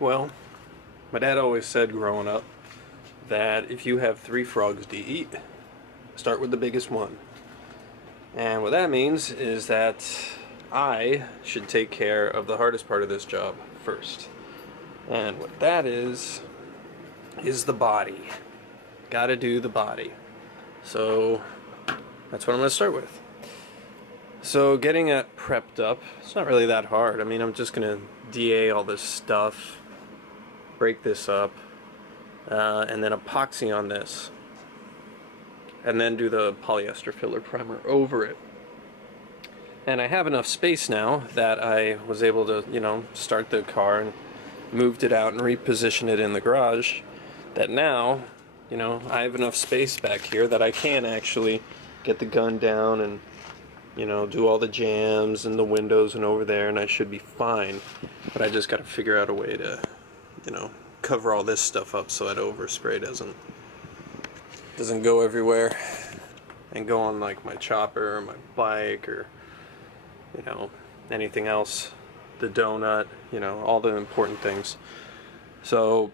Well, my dad always said growing up that if you have 3 frogs to eat, start with the biggest one. And what that means is that I should take care of the hardest part of this job first. And what that is the body. Gotta do the body. So that's what I'm gonna start with. So getting it prepped up, it's not really that hard. I mean, I'm just gonna DA all this stuff, break this up, and then epoxy on this, and then do the polyester filler primer over it. And I have enough space now that I was able to, start the car and moved it out and reposition it in the garage, that now, I have enough space back here that I can actually get the gun down and do all the jams and the windows and over there, and I should be fine. But I just got to figure out a way to, cover all this stuff up so that overspray doesn't go everywhere and go on like my chopper or my bike or, anything else, the donut, all the important things. So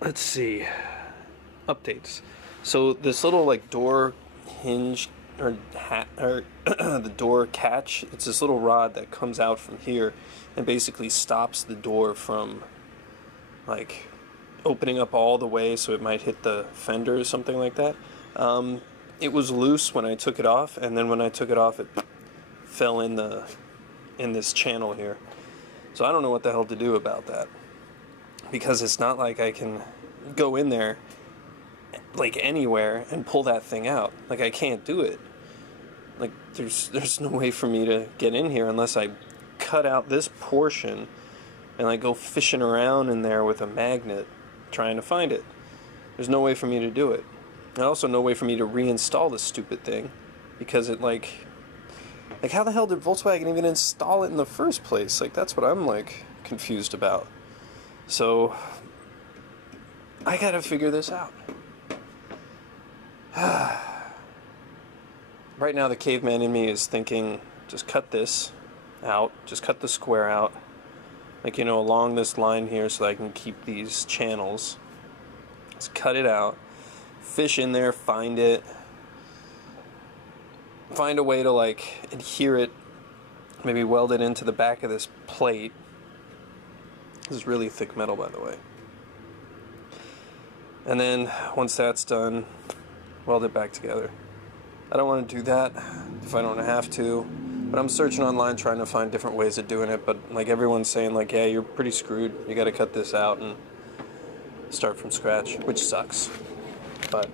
let's see, updates. So this little like door hinge or the door catch, it's this little rod that comes out from here and basically stops the door from like opening up all the way, so it might hit the fender or something like that. It was loose when I took it off, and then when I took it off, it fell in this channel here. So I don't know what the hell to do about that, because it's not like I can go in there like anywhere and pull that thing out. Like, I can't do it. Like, there's no way for me to get in here unless I cut out this portion and like go fishing around in there with a magnet trying to find it. There's no way for me to do it. And also no way for me to reinstall this stupid thing, because it like how the hell did Volkswagen even install it in the first place? Like, that's what I'm like confused about. So I gotta figure this out. Right now the caveman in me is thinking, just cut this out, just cut the square out, like, along this line here, so that I can keep these channels. Just cut it out, fish in there, find it, find a way to like adhere it, maybe weld it into the back of this plate. This is really thick metal, by the way. And then once that's done, weld it back together. I don't want to do that if I don't have to, but I'm searching online trying to find different ways of doing it, but like everyone's saying like, yeah, you're pretty screwed. You got to cut this out and start from scratch, which sucks. But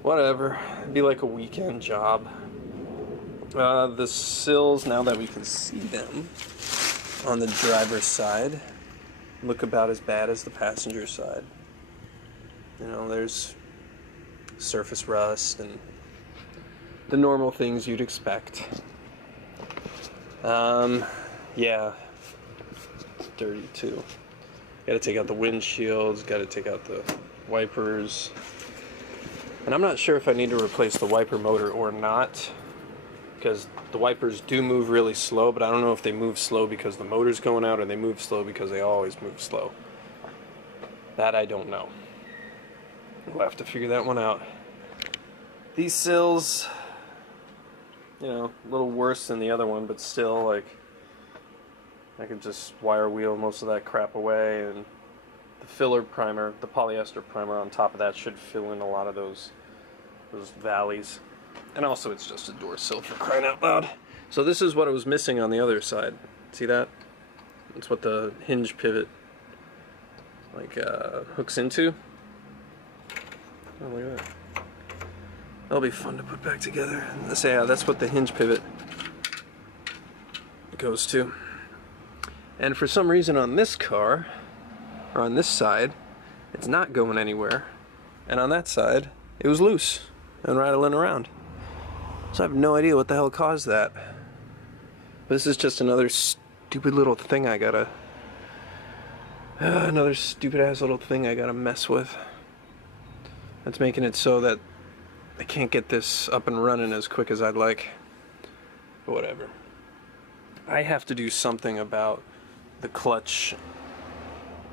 whatever, it'd be like a weekend job. The sills, now that we can see them on the driver's side, look about as bad as the passenger side. There's surface rust and the normal things you'd expect. Yeah, it's dirty too. Gotta take out the windshields, gotta take out the wipers. And I'm not sure if I need to replace the wiper motor or not, because the wipers do move really slow, but I don't know if they move slow because the motor's going out or they move slow because they always move slow. That I don't know. We'll have to figure that one out. These sills, a little worse than the other one, but still, like, I could just wire wheel most of that crap away, and the filler primer, the polyester primer on top of that should fill in a lot of those valleys. And also, it's just a door sill, for crying out loud. So this is what it was missing on the other side. See that? It's what the hinge pivot like hooks into. Oh, look at that. That'll be fun to put back together. So yeah, that's what the hinge pivot goes to. And for some reason on this car, or on this side, it's not going anywhere. And on that side, it was loose and rattling around. So I have no idea what the hell caused that. But this is just another stupid little thing I gotta... another stupid ass little thing I gotta mess with. That's making it so that I can't get this up and running as quick as I'd like. But whatever. I have to do something about the clutch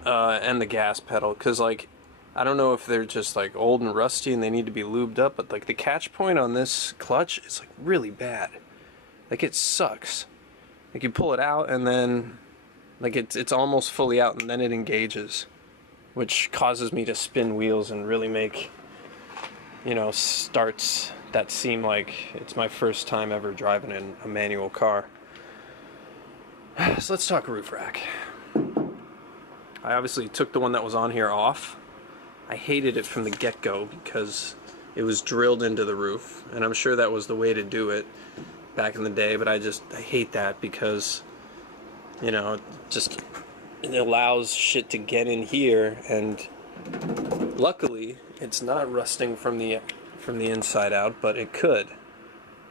and the gas pedal, because like I don't know if they're just like old and rusty and they need to be lubed up, but like the catch point on this clutch is like really bad. Like it sucks. Like you pull it out and then like it's almost fully out and then it engages, which causes me to spin wheels and really make, you know, starts that seem like it's my first time ever driving in a manual car. So let's talk roof rack. I obviously took the one that was on here off. I hated it from the get-go because it was drilled into the roof, and I'm sure that was the way to do it back in the day, but I hate that because, you know, it allows shit to get in here, and luckily it's not rusting from the inside out, but it could.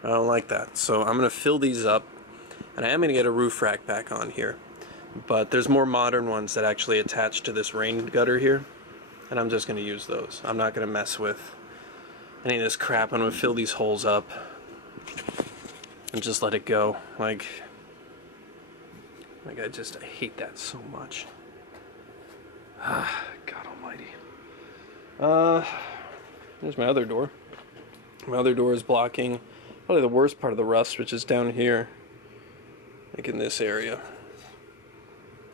I don't like that. So I'm gonna fill these up, and I am gonna get a roof rack back on here, but there's more modern ones that actually attach to this rain gutter here, and I'm just gonna use those. I'm not gonna mess with any of this crap. I'm gonna fill these holes up and just let it go. Like I hate that so much. God almighty. There's my other door. My other door is blocking probably the worst part of the rust, which is down here, like in this area.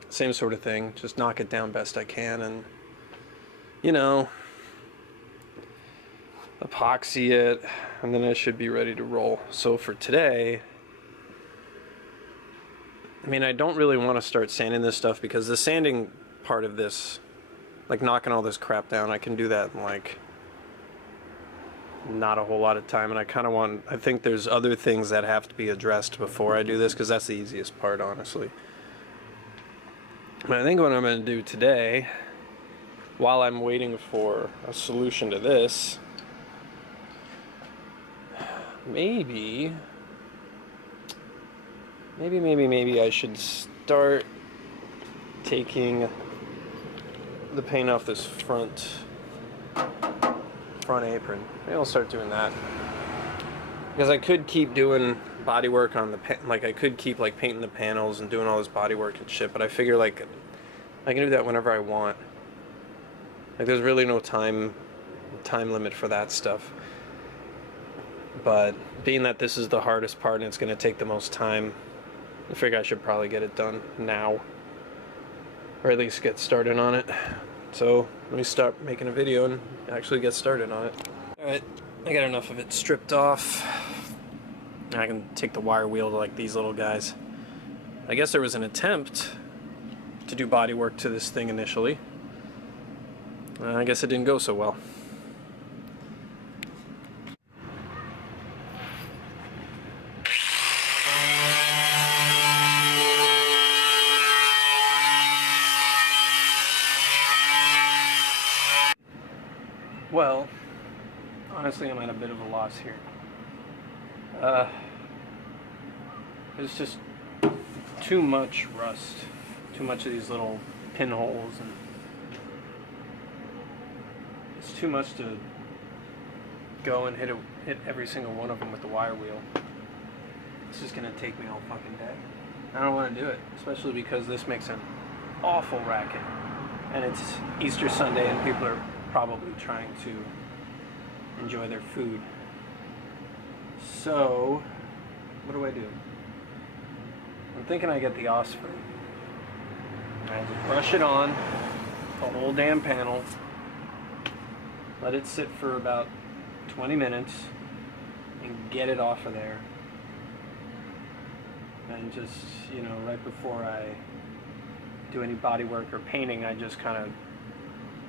Same sort of thing, just knock it down best I can, and you know, epoxy it, and then I should be ready to roll. So for today, I mean, I don't really want to start sanding this stuff because the sanding part of this, like knocking all this crap down, I can do that in like not a whole lot of time, and I think there's other things that have to be addressed before I do this, because that's the easiest part, honestly. But I think what I'm going to do today, while I'm waiting for a solution to this, maybe I should start taking the paint off this front apron. Maybe I'll start doing that, because I could keep doing body work on the like I could keep like painting the panels and doing all this body work and shit, but I figure like I can do that whenever I want. Like there's really no time limit for that stuff. But being that this is the hardest part and it's going to take the most time, I figure I should probably get it done now, or at least get started on it. So let me start making a video and actually get started on it. Alright, I got enough of it stripped off. I can take the wire wheel to like these little guys. I guess there was an attempt to do body work to this thing initially. I guess it didn't go so well. Well, honestly, I'm at a bit of a loss here. There's just too much rust, too much of these little pinholes, and it's too much to go and hit every single one of them with the wire wheel. It's just gonna take me all fucking day. I don't want to do it, especially because this makes an awful racket, and it's Easter Sunday and people are probably trying to enjoy their food. So, what do I do? I'm thinking I get the Osprey. I just brush it on the whole damn panel, let it sit for about 20 minutes, and get it off of there. And just, you know, right before I do any body work or painting, I just kind of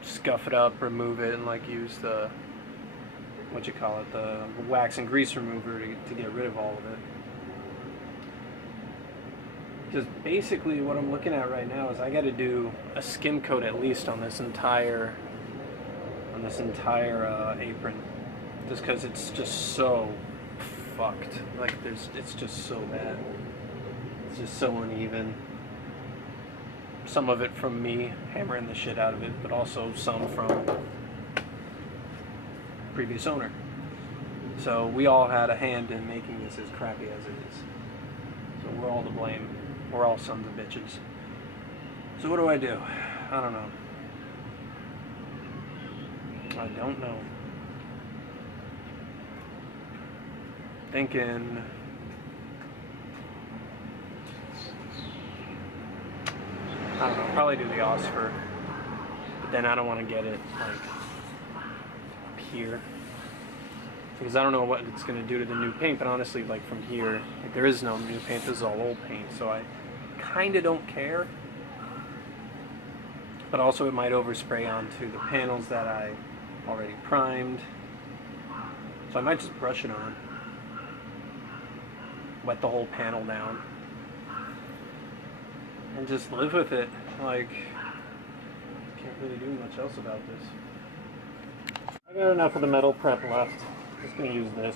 scuff it up, remove it, and like use the, the wax and grease remover to get rid of all of it. Just basically what I'm looking at right now is I got to do a skim coat at least on this entire apron, just because it's just so fucked. Like it's just so bad. It's just so uneven. Some of it from me hammering the shit out of it, but also some from previous owner. So we all had a hand in making this as crappy as it is. So we're all to blame. We're all sons of bitches. So what do I do? I don't know. I don't know. Thinking... I don't know, probably do the Oscar. But then I don't want to get it, like, up here. Because I don't know what it's going to do to the new paint, but honestly, like, from here, like, there is no new paint, this is all old paint, so I kind of don't care. But also it might overspray onto the panels that I already primed. So I might just brush it on. Wet the whole panel down. And just live with it. Like, can't really do much else about this. I got enough of the metal prep left. Just gonna use this.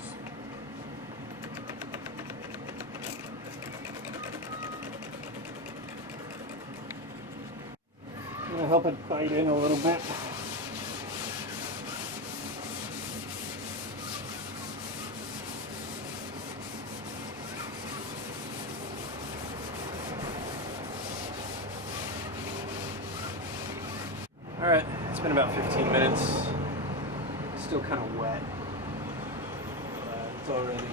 I'm gonna help it bite in a little bit. Alright, it's been about 15 minutes. It's still kind of wet. It's already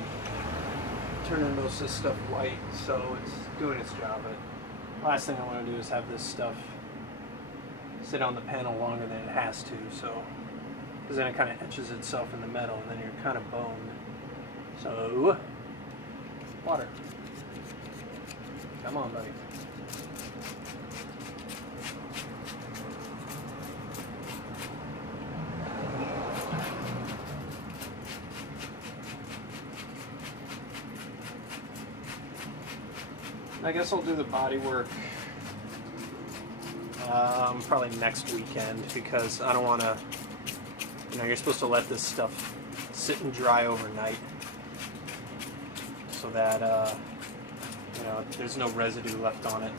turning most of this stuff white, so it's doing its job. But last thing I want to do is have this stuff sit on the panel longer than it has to, so because then it kind of etches itself in the metal, and then you're kind of boned. So, water. Come on, buddy. I guess I'll do the body work probably next weekend, because I don't want to, you're supposed to let this stuff sit and dry overnight so that, there's no residue left on it.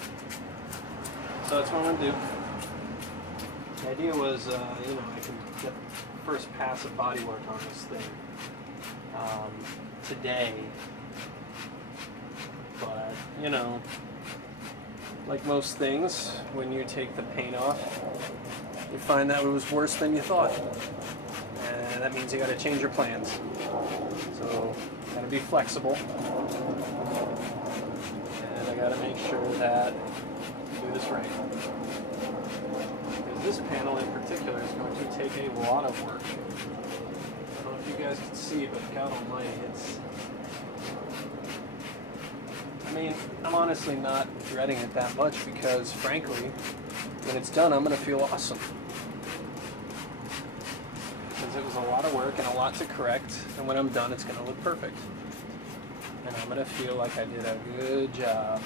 So that's what I'm going to do. The idea was, I can get the first pass of body work on this thing today. But, like most things, when you take the paint off, you find that it was worse than you thought. And that means you gotta change your plans. So, gotta be flexible. And I gotta make sure that I do this right. Because this panel in particular is going to take a lot of work. I don't know if you guys can see, but God almighty, I'm honestly not dreading it that much, because frankly, when it's done, I'm going to feel awesome. Because it was a lot of work and a lot to correct, and when I'm done, it's going to look perfect. And I'm going to feel like I did a good job.